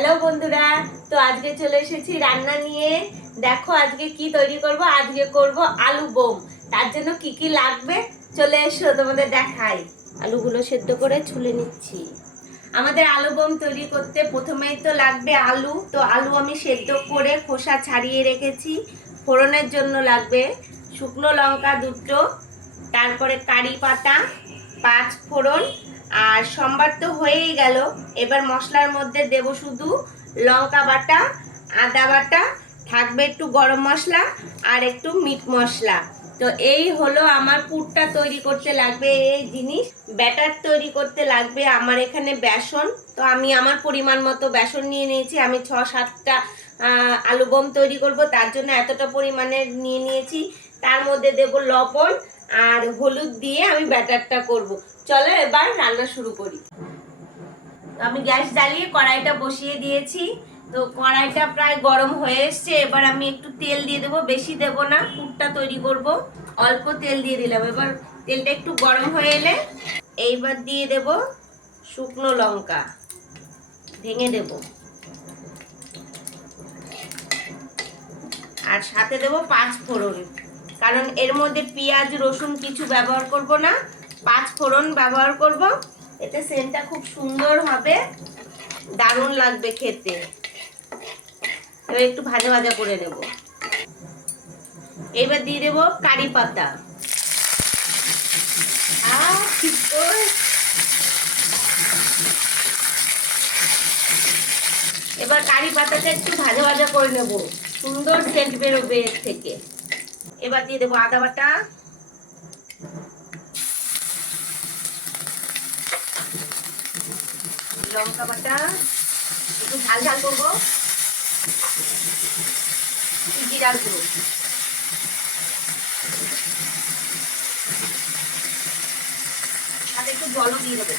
Hello বন্ধুরা। তো আজকে চলে এসেছি রান্না নিয়ে। দেখো আজকে কি তৈরি করব? আজকে করব আলু বোম। তার জন্য কি কি লাগবে? চলে এসো, তোমাদের দেখাই। আলুগুলো সেদ্ধ করে ছুলে নিচ্ছি। আমাদের আলু বোম তৈরি করতে প্রথমেই তো লাগবে আলু। তো আলু আমি সেদ্ধ করে খোসা ছাড়িয়ে রেখেছি। ফোড়নের জন্য লাগবে শুকনো লঙ্কা দুটো, তারপরে কারি পাতা, পাঁচ ফোড়ন আর সম্বার তো হয়েই গেল। এবার মশলার মধ্যে দেব শুধু লঙ্কা বাটা, আদা বাটা, থাকবে একটু গরম মশলা আর একটু মিট মশলা। তো এই হলো আমার পুরটা তৈরি করতে লাগবে, এই জিনিস। ব্যাটার তৈরি করতে লাগবে আমার এখানে বেসন। তো আমি আমার পরিমাণ মতো বেসন নিয়ে নিয়েছি। আমি ছ সাতটা আলু বোম তৈরি করব, তার জন্য এতটা পরিমাণে নিয়ে নিয়েছি। তার মধ্যে দেব লবণ আর হলুদ দিয়ে আমি ব্যাটারটা করব। চলো এবার রান্না শুরু করি। আমি গ্যাস জ্বালিয়ে কড়াইটা বসিয়ে দিয়েছি। তো কড়াইটা প্রায় গরম হয়ে এসছে, এবার আমি একটু তেল দিয়ে দেবো। বেশি দেব না, পুরটা তৈরি করব। অল্প তেল দিয়ে দিলাম। এবার তেলটা একটু গরম হয়ে এলে এইবার দিয়ে দেব শুকনো লঙ্কা। ভেঙে দেব। আর সাথে দেব পাঁচ ফোড়ন। কারণ এর মধ্যে পেঁয়াজ, রসুন কিছু ব্যবহার করব না। পাঁচ ফোড়ন ব্যবহার করব। এতে সেন্টটা খুব সুন্দর হবে। দারুণ লাগবে খেতে। এবার একটু ভাজা ভাজা করে নেব। এবার দিয়ে দেবো কারি পাতা। এবার কারি পাতাটা একটু ভাজা ভাজা করে নেব। সুন্দর সেন্ট বেরোবে এর থেকে। এবার দিয়ে দেবো আদা বাটা। লঙ্কা বাটা একটু ঝাল ঝাল করব। জিরার গুঁড়ো। সাথে একটু জলও দিয়ে দেবো।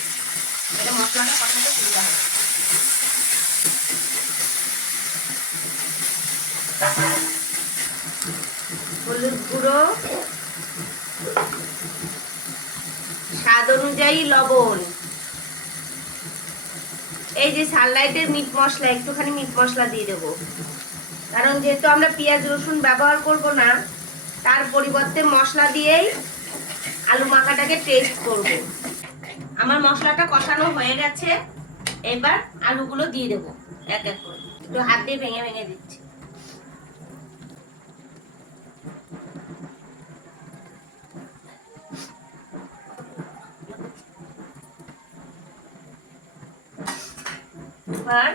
এটা মশলাটা কষাতে সুবিধা হবে। হলুদ গুঁড়ো, স্বাদ অনুযায়ী লবণ। এই যে সানলাইটের মিট মশলা, একটুখানি মিট মশলা দিয়ে দেবো। কারণ যেহেতু আমরা পেঁয়াজ, রসুন ব্যবহার করব না, তার পরিবর্তে মশলা দিয়েই আলু মাখাটাকে টেস্ট করব। আমার মশলাটা কষানো হয়ে গেছে, এবার আলুগুলো দিয়ে দেবো, এক এক করে। একটু হাত দিয়ে ভেঙে ভেঙে দিচ্ছি। এবার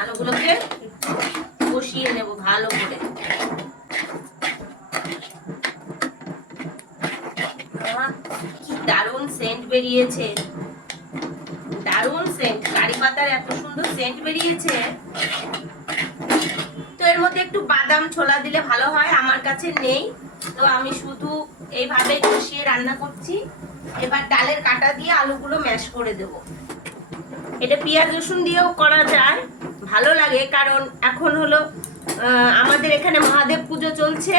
আলুগুলোকে কষিয়ে নেব ভালো করে। কি দারুণ সেন্ট বেরিয়েছে। দারুণ সেন্ট কারি পাতার এত সুন্দর সেন্ট বেরিয়েছে। তো এর মধ্যে একটু বাদাম ছোলা দিলে ভালো হয়, আমার কাছে নেই। তো আমি শুধু এইভাবে কষিয়ে রান্না করছি। এবার ডালের কাটা দিয়ে আলুগুলো ম্যাশ করে দেবো। এটা পেঁয়াজ রসুন দিয়েও করা যায়। ভালো লাগে, কারণ এখন হলো আমাদের এখানে মহাদেব পুজো চলছে,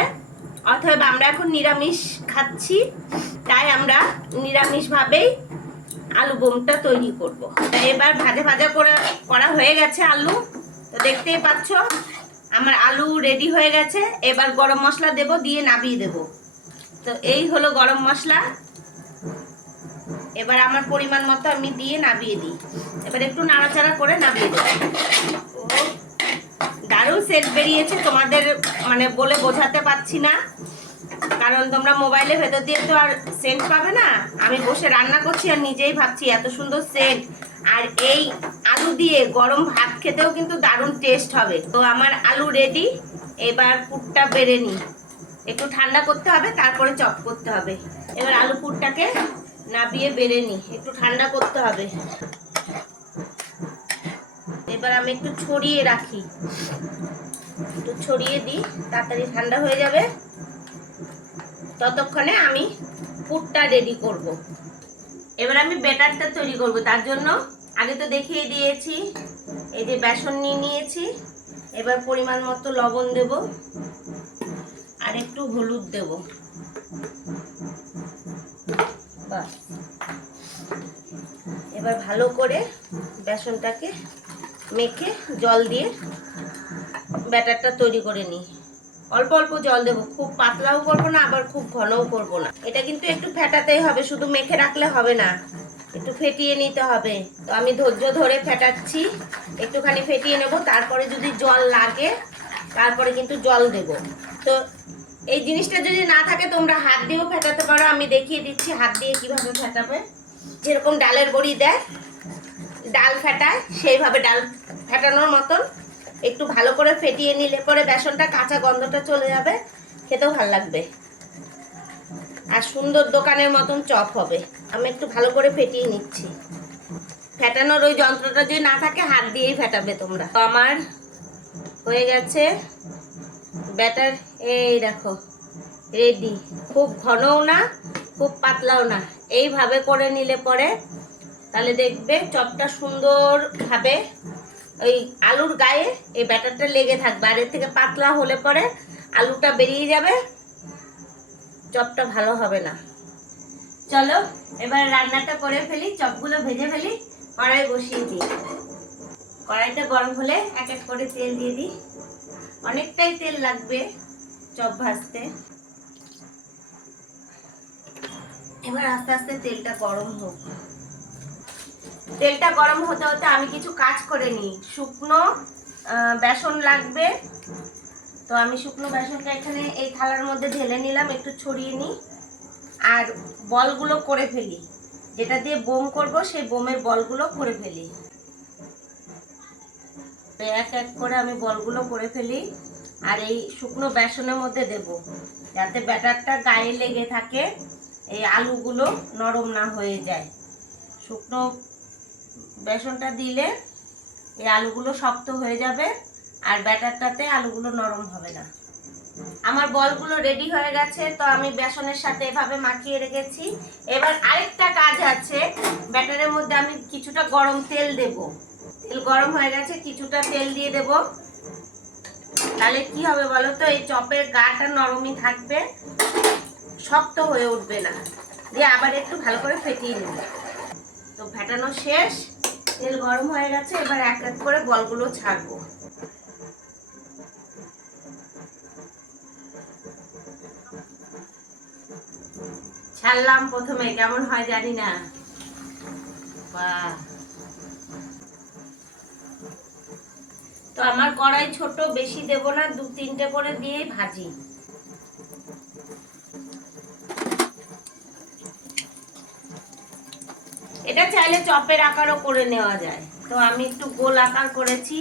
অথবা আমরা এখন নিরামিষ খাচ্ছি, তাই আমরা নিরামিষভাবেই আলু বোমটা তৈরি করব। এবার ভাজা ভাজা করা করা হয়ে গেছে আলু। তো দেখতেই পাচ্ছ, আমার আলু রেডি হয়ে গেছে। এবার গরম মশলা দেব, দিয়ে নাবিয়ে দেব। তো এই হলো গরম মশলা। এবার আমার পরিমাণ মতো আমি দিয়ে নাবিয়ে দিই। এবার একটু নাড়াচাড়া করে নামিয়ে দেবো। দারুণ সেট বেরিয়েছে, তোমাদের মানে বলে বোঝাতে পারছি না। কারণ তোমরা মোবাইলের ভেতর দিয়ে তো আর সেন্ট পাবে না। আমি বসে রান্না করছি আর নিজেই ভাবছি এত সুন্দর সেন্ট আর এই আলু দিয়ে গরম ভাত খেতেও কিন্তু দারুণ টেস্ট হবে। তো আমার আলু রেডি এবার পুরটা বেড়ে নিই। একটু ঠান্ডা করতে হবে, তারপরে চপ করতে হবে। এবার আলু পুরটাকে নাবিয়ে বেড়ে নিই। একটু ঠান্ডা করতে হবে। এবার আমি একটু ছড়িয়ে রাখি। একটু ছড়িয়ে দিই, তাড়াতাড়ি ঠান্ডা হয়ে যাবে। ততক্ষণে আমি পুরটা রেডি করব। এবার আমি ব্যাটারটা তৈরি করব, তার জন্য আগে তো দেখিয়ে দিয়েছি, এই যে বেসন নিয়ে নিয়েছি। এবার পরিমাণ মতো লবণ দেব আর একটু হলুদ দেব। এবার ভালো করে বেসনটাকে মেখে জল দিয়ে ব্যাটারটা তৈরি করে নিই। অল্প অল্প জল দেবো। খুব পাতলাও করব না, আবার খুব ঘনও করব না। এটা কিন্তু একটু ফেটাতেই হবে, শুধু মেখে রাখলে হবে না। একটু ফেটিয়ে নিতে হবে। তো আমি ধৈর্য ধরে ফেটাচ্ছি। একটুখানি ফেটিয়ে নেব, তারপরে যদি জল লাগে, তারপরে কিন্তু জল দেব। তো এই জিনিসটা যদি না থাকে, তোমরা হাত দিয়েও ফেটাতে পারো। আমি দেখিয়ে দিচ্ছি হাত দিয়ে কীভাবে ফেটাবে। যেরকম ডালের বড়ি দেয়, ডাল ফেটায়, সেইভাবে ডাল ফেটানোর মতন। একটু ভালো করে ফেটিয়ে নিলে পরে বেসনটা কাঁচা গন্ধটা চলে যাবে, খেতেও ভালো লাগবে। আর সুন্দর দোকানের মতন চপ হবে। আমি একটু ভালো করে ফেটিয়ে নিচ্ছি। ফেটানোর ওই যন্ত্রটা যদি না থাকে, হাত দিয়েই ফেটাবে তোমরা। তো আমার হয়ে গেছে ব্যাটার। এই দেখো, রেডি। খুব ঘনও না, খুব পাতলাও না। এইভাবে করে নিলে পরে তাহলে দেখবে চপটা সুন্দরভাবে ওই আলুর গায়ে এই ব্যাটারটা লেগে থাকবে। আর এর থেকে পাতলা হলে পরে আলুটা বেরিয়ে যাবে। চপটা ভালো হবে না। চলো, এবার রান্নাটা করে ফেলি, চপগুলো ভেজে ফেলি কড়াই বসিয়ে দিই। কড়াইটা গরম হলে এক এক করে তেল দিয়ে দিই। অনেকটাই তেল লাগবে চপ ভাজতে। এবার আস্তে আস্তে তেলটা গরম হোক। তেলটা গরম হতে হতে আমি কিছু কাজ করে নিই। শুকনো বেসন লাগবে। তো আমি শুকনো বেসনটা এখানে এই থালার মধ্যে ঢেলে নিলাম, একটু ছড়িয়ে নিই। আর বলগুলো করে ফেলি। যেটা দিয়ে বোম করব, সেই বোমের বলগুলো করে ফেলি। এক এক করে আমি বলগুলো করে ফেলি, আর এই শুকনো বেসনের মধ্যে দেব। যাতে ব্যাটারটা গায়ে লেগে থাকে, এই আলুগুলো নরম না হয়ে যায়। শুকনো বেসনটা দিলে এই আলুগুলো শক্ত হয়ে যাবে আর ব্যাটারটাতে আলুগুলো নরম হবে না। আমার বলগুলো রেডি হয়ে গেছে, তো আমি বেসনের সাথে এভাবে মাখিয়ে রেখেছি। এবার আরেকটা কাজ আছে, ব্যাটারের মধ্যে আমি কিছুটা গরম তেল দেব। তেল গরম হয়ে গেছে, কিছুটা তেল দিয়ে দেব। তাহলে কি হবে বলো তো, এই চপের গাটা নরমই থাকবে, শক্ত হয়ে উঠবে না। দিয়ে আবার একটু ভালো করে ফেটিয়ে নেব। তো ফেটানো শেষ, তেল গরম হয়ে গেছে, এবার এক এক করে বলগুলো ছাড়বো। ছাড়লাম প্রথমে, কেমন হয় জানি না। তো আমার কড়াই ছোট, বেশি দেব না দু তিনটে করে দিয়েই ভাজি এটা চাইলে চপের আকারও করে নেওয়া যায়। তো আমি একটু গোল আকার করেছি,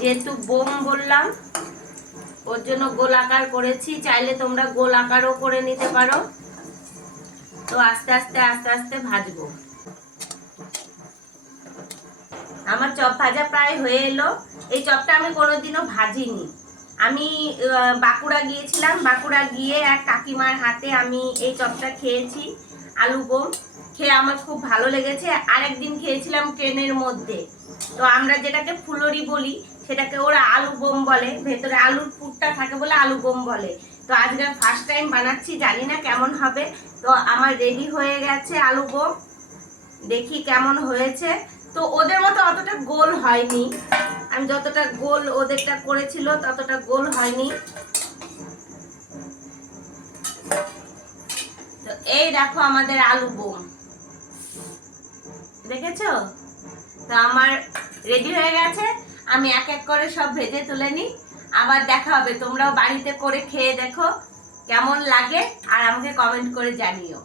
যেহেতু বোম বললাম, ওর জন্য গোল আকার করেছি। চাইলে তোমরা গোল আকারও করে নিতে পারো। তো আস্তে আস্তে আস্তে আস্তে ভাজবো। আমার চপ ভাজা প্রায় হয়ে এলো। এই চপটা আমি কোনোদিনও ভাজিনি। আমি বাঁকুড়া গিয়েছিলাম। বাঁকুড়া গিয়ে এক কাকিমার হাতে আমি এই চপটা খেয়েছি, আলু বোম। খেয়ে আমার খুব ভালো লেগেছে। আরেকদিন খেয়েছিলাম ট্রেনের মধ্যে। তো আমরা যেটাকে ফুলরি বলি, সেটাকে ওরা আলু বোম বলে। ভেতরে আলুর পুরটা থাকে বলে আলু বোম বলে। তো আজকে ফার্স্ট টাইম বানাচ্ছি, জানি না কেমন হবে। তো আমার রেডি হয়ে গেছে আলু বোম। দেখি কেমন হয়েছে। তো ওদের মতো অতটা গোল হয়নি। আমি যতটা গোল ওদেরটা করেছিল, ততটা গোল হয়নি। তো এই দেখো আমাদের আলু বোম। দেখেছ? তো আমার রেডি হয়ে গেছে। আমি এক এক করে সব ভেজে তুলে নিই। আবার দেখা হবে, তোমরাও বাড়িতে করে খেয়ে দেখো কেমন লাগে। আর আমাকে কমেন্ট করে জানিও।